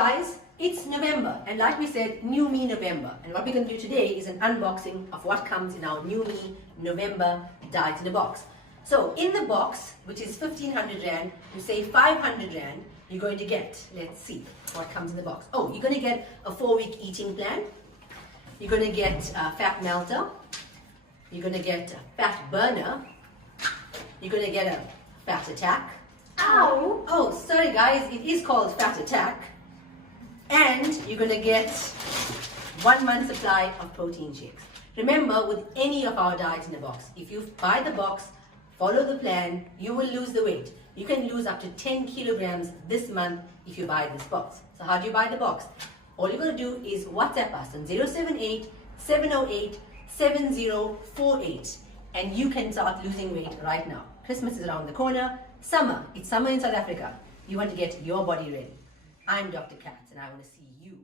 guys, it's November, and like we said, New Me November. And what we're going to do today is an unboxing of what comes in our New Me November Diet in a Box. So in the box, which is 1500 Rand, you say 500 Rand, you're going to get, let's see what comes in the box. Oh, you're going to get a 4-week eating plan. You're going to get a fat melter. You're going to get a fat burner. You're going to get a fat attack. Ow! Oh, sorry guys, it is called fat attack. And you're going to get 1 month supply of protein shakes. Remember, with any of our diets in a box, if you buy the box, follow the plan, you will lose the weight. You can lose up to 10 kilograms this month if you buy this box. So how do you buy the box? All you're going to do is WhatsApp us on 078-708-7048 and you can start losing weight right now. Christmas is around the corner. Summer, it's summer in South Africa. You want to get your body ready. I'm Dr. Katz and I want to see you